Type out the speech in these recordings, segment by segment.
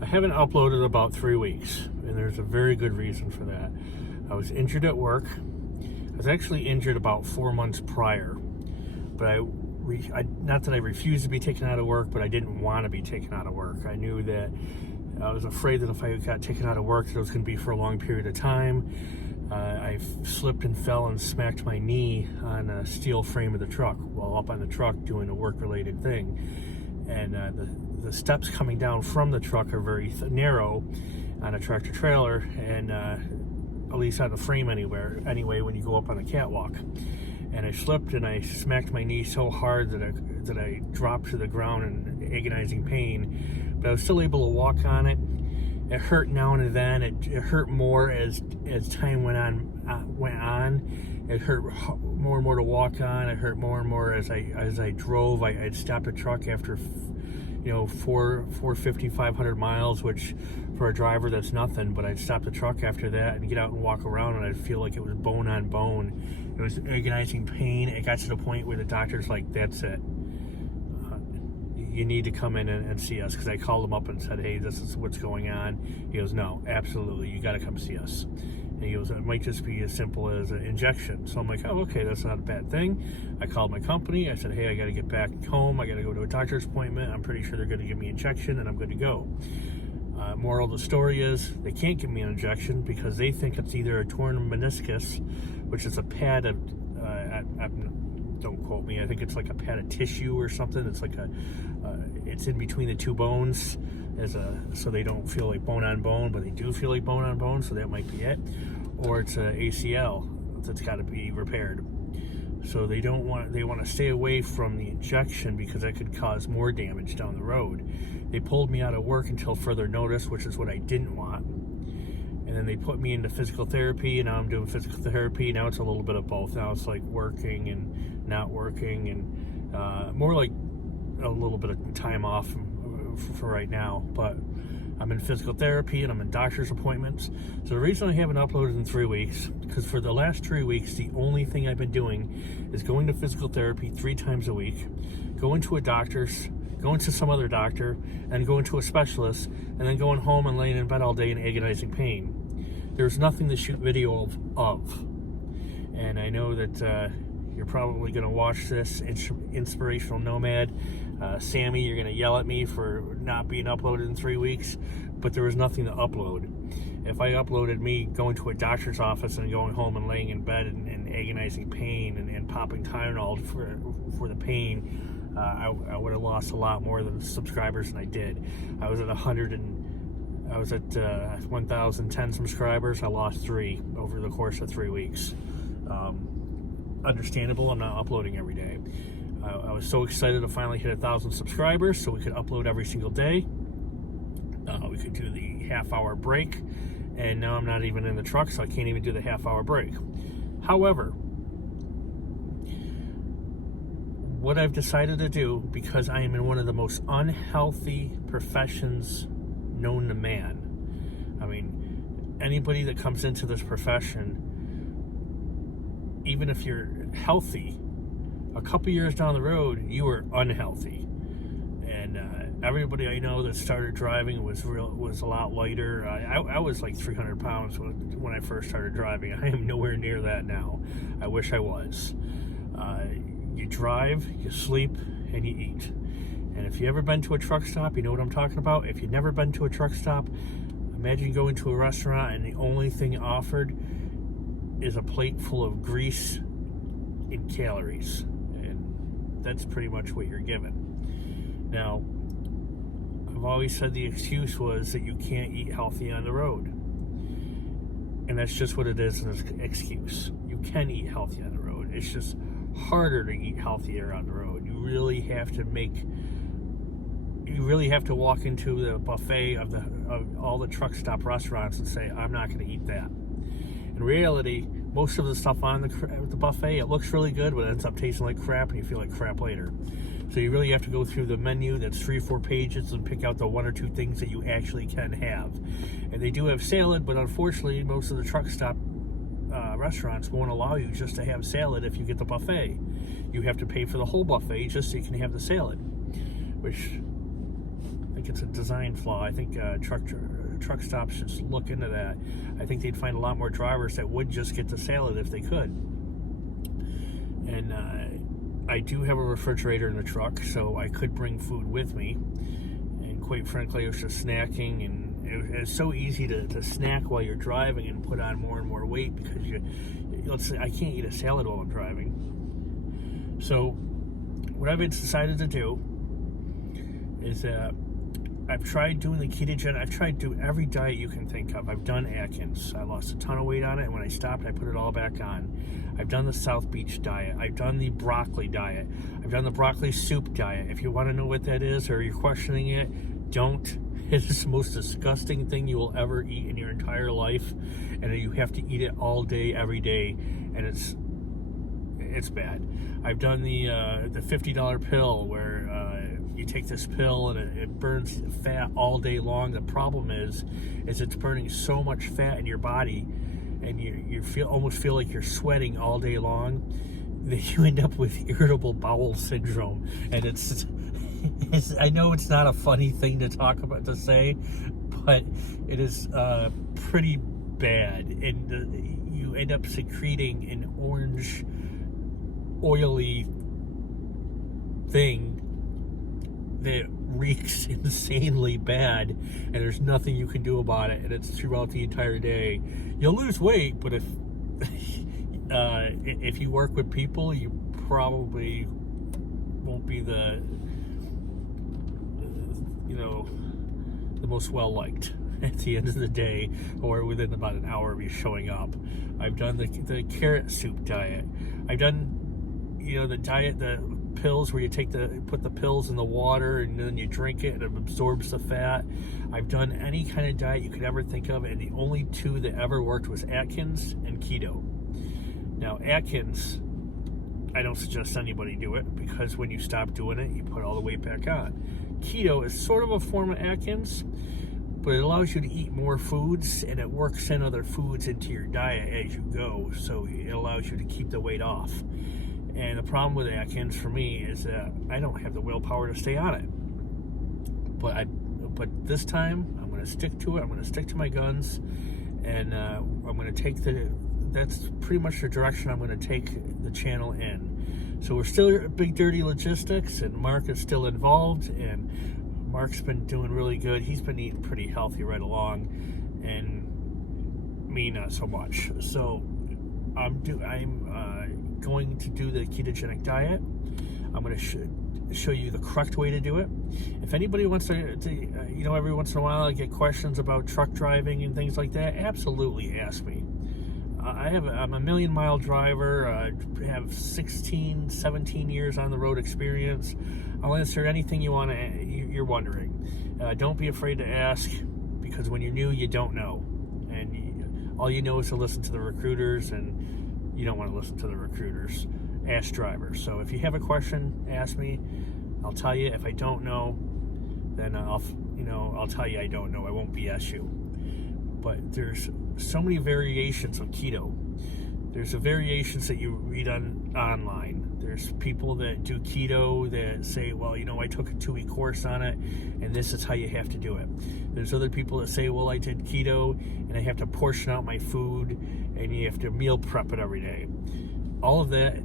I haven't uploaded about 3 weeks, and there's a very good reason for that. I was injured at work. I was actually injured about 4 months prior, but not that I refused to be taken out of work, but I didn't want to be taken out of work. I knew that I was afraid that if I got taken out of work, that it was going to be for a long period of time. I slipped and fell and smacked my knee on a steel frame of the truck while up on the truck doing a work-related thing. And the steps coming down from the truck are very narrow on a tractor trailer, and at least on the frame anyway, when you go up on the catwalk. And I slipped and I smacked my knee so hard that I dropped to the ground in agonizing pain. But I was still able to walk on it. It hurt now and then. It hurt more as time went on. It hurt more and more to walk on. It hurt more and more as I drove. I'd stop the truck after 450, 500 miles, which for a driver that's nothing. But I'd stop the truck after that and get out and walk around, and I'd feel like it was bone on bone. It was agonizing pain. It got to the point where the doctor's like, "That's it. You need to come in and see us," because I called him up and said, "Hey, this is what's going on." He goes, "No, absolutely, you got to come see us." And he goes, "It might just be as simple as an injection." So I'm like, "Oh, okay, that's not a bad thing." I called my company. I said, "Hey, I got to get back home. I got to go to a doctor's appointment. I'm pretty sure they're going to give me an injection, and I'm good to go." Moral of the story is they can't give me an injection because they think it's either a torn meniscus, which is a pad of, don't quote me, I think it's like a pad of tissue or something. It's like it's in between the two bones, so they don't feel like bone on bone, but they do feel like bone on bone, so that might be it. Or it's a ACL that's got to be repaired. So they want to stay away from the injection because that could cause more damage down the road. They pulled me out of work until further notice, which is what I didn't want. And then they put me into physical therapy, and now I'm doing physical therapy. Now it's a little bit of both. Now it's like working and not working, and more like a little bit of time off for right now. But I'm in physical therapy and I'm in doctor's appointments. So the reason I haven't uploaded in 3 weeks, because for the last 3 weeks, the only thing I've been doing is going to physical therapy 3 times a week, going to a doctor's, going to some other doctor, and going to a specialist, and then going home and laying in bed all day in agonizing pain. There's nothing to shoot video of. And I know that you're probably going to watch this, Inspirational Nomad. Sammy, you're going to yell at me for not being uploaded in 3 weeks, but there was nothing to upload. If I uploaded me going to a doctor's office and going home and laying in bed in agonizing pain and popping Tylenol for the pain, I would have lost a lot more than subscribers than I did. I was at 1,010 subscribers. I lost 3 over the course of 3 weeks. Understandable, I'm not uploading every day. I was so excited to finally hit 1,000 subscribers so we could upload every single day. We could do the half-hour break, and now I'm not even in the truck, so I can't even do the half-hour break. However, what I've decided to do, because I am in one of the most unhealthy professions known to man. I mean, anybody that comes into this profession, even if you're healthy, a couple years down the road, you are unhealthy. And everybody I know that started driving was a lot lighter. I was like 300 pounds when I first started driving. I am nowhere near that now. I wish I was. You drive, you sleep, and you eat. And if you've ever been to a truck stop, you know what I'm talking about. If you've never been to a truck stop, imagine going to a restaurant and the only thing offered is a plate full of grease and calories. And that's pretty much what you're given. Now, I've always said the excuse was that you can't eat healthy on the road. And that's just what it is, an excuse. You can eat healthy on the road. It's just harder to eat healthier on the road. You really have to walk into the buffet of all the truck stop restaurants and say, "I'm not going to eat that." In reality, most of the stuff on the buffet, it looks really good, but it ends up tasting like crap, and you feel like crap later. So you really have to go through the menu that's 3 or 4 pages and pick out the 1 or 2 things that you actually can have. And they do have salad, but unfortunately, most of the truck stop restaurants won't allow you just to have salad if you get the buffet. You have to pay for the whole buffet just so you can have the salad, which think it's a design flaw. I think truck stops should look into that. I think they'd find a lot more drivers that would just get the salad if they could. And I do have a refrigerator in the truck, so I could bring food with me. And quite frankly, I was just snacking, and it's so easy to snack while you're driving and put on more and more weight because let's say I can't eat a salad while I'm driving. So what I've decided to do is I've tried doing the ketogenic. I've tried to do every diet you can think of. I've done Atkins. I lost a ton of weight on it, and when I stopped, I put it all back on. I've done the South Beach diet. I've done the broccoli diet. I've done the broccoli soup diet. If you want to know what that is or you're questioning it, don't. It's the most disgusting thing you will ever eat in your entire life, and you have to eat it all day, every day, and it's bad. I've done the $50 pill where you take this pill and it burns fat all day long. The problem is it's burning so much fat in your body, and you almost feel like you're sweating all day long, that you end up with irritable bowel syndrome. And it's I know it's not a funny thing to talk about, to say, but it is pretty bad, and you end up secreting an orange, oily thing that reeks insanely bad, and there's nothing you can do about it, and it's throughout the entire day. You'll lose weight, but if you work with people, you probably won't be the most well liked at the end of the day, or within about an hour of you showing up. I've done the carrot soup diet. I've done the diet, the pills where you put the pills in the water and then you drink it and it absorbs the fat. I've done any kind of diet you could ever think of, and the only two that ever worked was Atkins and Keto. Now Atkins, I don't suggest anybody do it, because when you stop doing it, you put all the weight back on. Keto is sort of a form of Atkins, but it allows you to eat more foods, and it works in other foods into your diet as you go, so it allows you to keep the weight off. And the problem with Atkins for me is that I don't have the willpower to stay on it. But this time, I'm going to stick to it. I'm going to stick to my guns, and I'm going to take that's pretty much the direction I'm going to take the channel in. So we're still Big Dirty Logistics, and Mark is still involved, and Mark's been doing really good. He's been eating pretty healthy right along, and me not so much. So I'm going to do the ketogenic diet. I'm going to show you the correct way to do it. If anybody wants to every once in a while I get questions about truck driving and things like that, absolutely ask me. I'm a million-mile driver. I have 16, 17 years on the road experience. I'll answer anything you're wondering. Don't be afraid to ask, because when you're new, you don't know. And all you know is to listen to the recruiters, and you don't want to listen to the recruiters. Ask drivers. So if you have a question, ask me. I'll tell you. If I don't know, then I'll tell you I don't know. I won't BS you. But there's so many variations of keto. There's the variations that you read online. There's people that do keto that say, well, I took a 2-week course on it, and this is how you have to do it. There's other people that say, well, I did keto, and I have to portion out my food, and you have to meal prep it every day. All of that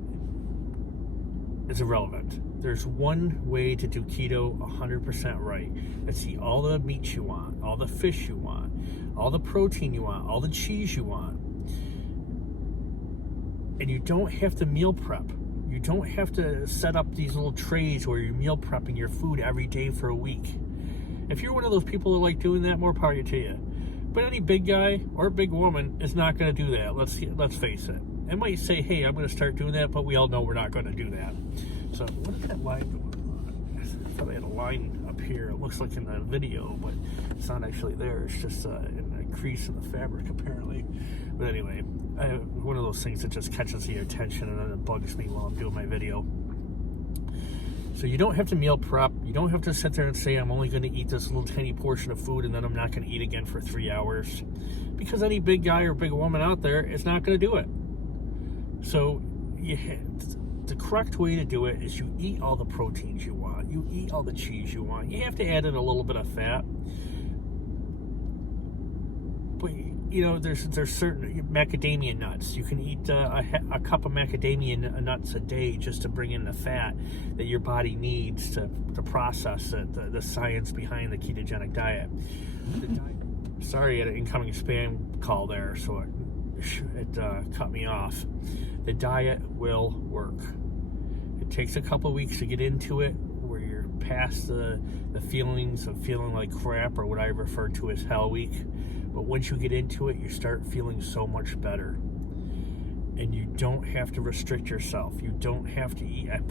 is irrelevant. There's one way to do keto 100% right. That's eat all the meat you want, all the fish you want, all the protein you want, all the cheese you want. And you don't have to meal prep. You don't have to set up these little trays where you're meal prepping your food every day for a week. If you're one of those people that like doing that, more power to you. But any big guy or big woman is not going to do that. Let's face it. It might say, hey, I'm going to start doing that, but we all know we're not going to do that. So what is that line doing? I thought I had a line up here. It looks like in the video, but it's not actually there. It's just in a crease in the fabric, apparently. But anyway, I have one of those things that just catches your attention and then it bugs me while I'm doing my video. So you don't have to meal prep. You don't have to sit there and say, I'm only going to eat this little tiny portion of food and then I'm not going to eat again for 3 hours. Because any big guy or big woman out there is not going to do it. So the correct way to do it is you eat all the proteins you want. You eat all the cheese you want. You have to add in a little bit of fat. But, you know, there's certain macadamia nuts. You can eat a cup of macadamia nuts a day just to bring in the fat that your body needs to process it, the science behind the ketogenic diet. Sorry, I had an incoming spam call there, so it cut me off. The diet will work. It takes a couple of weeks to get into it, where you're past the feelings of feeling like crap, or what I refer to as hell week. But once you get into it, you start feeling so much better. And you don't have to restrict yourself. You don't have to eat a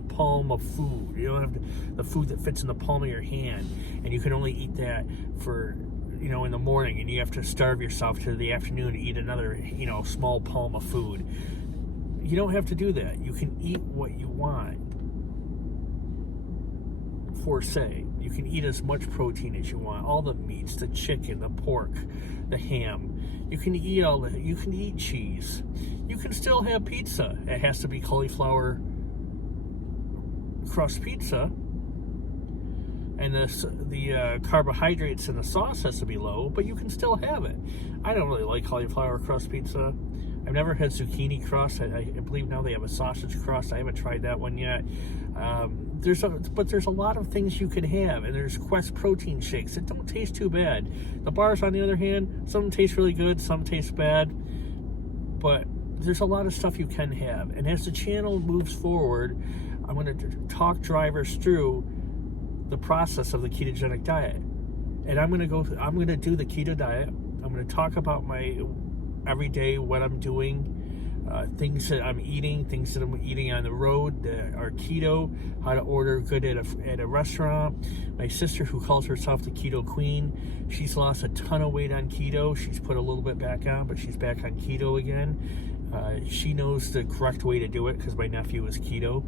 palm of food. You don't have the food that fits in the palm of your hand. And you can only eat that for, you know, in the morning. And you have to starve yourself to the afternoon to eat another, you know, small palm of food. You don't have to do that. You can eat what you want. For say, you can eat as much protein as you want, all the meats, the chicken, the pork, the ham. You can eat all that. You can eat cheese. You can still have pizza. It has to be cauliflower crust pizza, and the carbohydrates in the sauce has to be low, but you can still have it. I don't really like cauliflower crust pizza. I've never had zucchini crust. I believe now they have a sausage crust. I haven't tried that one yet. There's a lot of things you can have, and there's Quest protein shakes that don't taste too bad. The bars, on the other hand, some taste really good, some taste bad, but there's a lot of stuff you can have. And as the channel moves forward, I'm going to talk drivers through the process of the ketogenic diet, and I'm going to do the keto diet. I'm going to talk about my every day, what I'm doing, things that I'm eating on the road that are keto, how to order good at a restaurant. My sister, who calls herself the Keto Queen, she's lost a ton of weight on keto. She's put a little bit back on, but she's back on keto again. She knows the correct way to do it because my nephew is keto.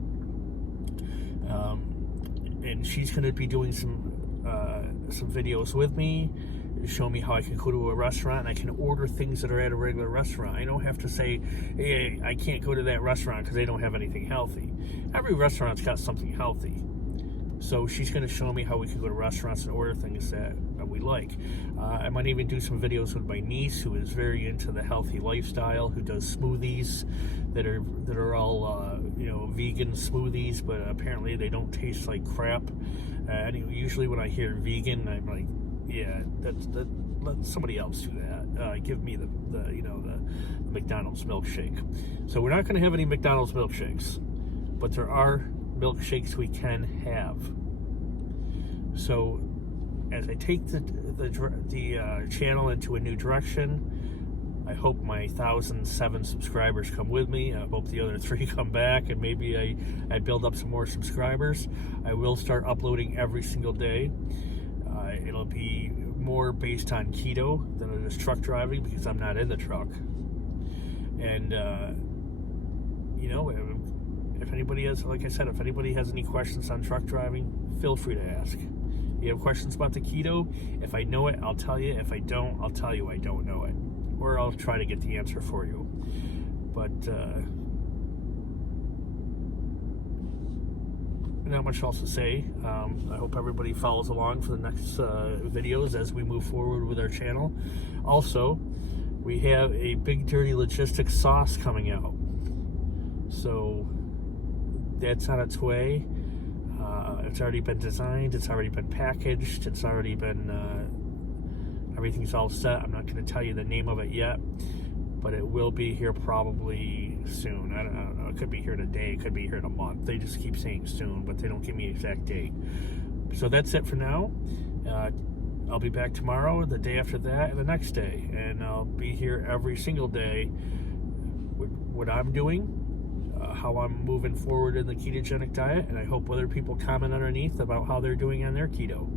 And she's going to be doing some videos with me, show me how I can go to a restaurant and I can order things that are at a regular restaurant. I don't have to say, hey, I can't go to that restaurant because they don't have anything healthy. Every restaurant's got something healthy. So she's going to show me how we can go to restaurants and order things that we like. I might even do some videos with my niece, who is very into the healthy lifestyle, who does smoothies that are all vegan smoothies, but apparently they don't taste like crap. Anyway, usually when I hear vegan, I'm like, yeah, let somebody else do that. Give me the McDonald's milkshake. So we're not going to have any McDonald's milkshakes, but there are milkshakes we can have. So as I take the channel into a new direction, I hope my 1,007 subscribers come with me. I hope the other 3 come back, and maybe I build up some more subscribers. I will start uploading every single day. It'll be more based on keto than it is truck driving, because I'm not in the truck. And if anybody has, like I said, if anybody has any questions on truck driving, feel free to ask. You have questions about the keto? If I know it, I'll tell you. If I don't, I'll tell you I don't know it, or I'll try to get the answer for you. But not much else to say. I hope everybody follows along for the next videos as we move forward with our channel. Also, we have a Big Dirty Logistics sauce coming out, so that's on its way. It's already been designed, it's already been packaged, it's already been everything's all set. I'm not going to tell you the name of it yet, but it will be here probably soon. I don't know. It could be here today. It could be here in a month. They just keep saying soon, but they don't give me an exact date. So that's it for now. I'll be back tomorrow, the day after that, and the next day. And I'll be here every single day with what I'm doing, how I'm moving forward in the ketogenic diet, and I hope other people comment underneath about how they're doing on their keto.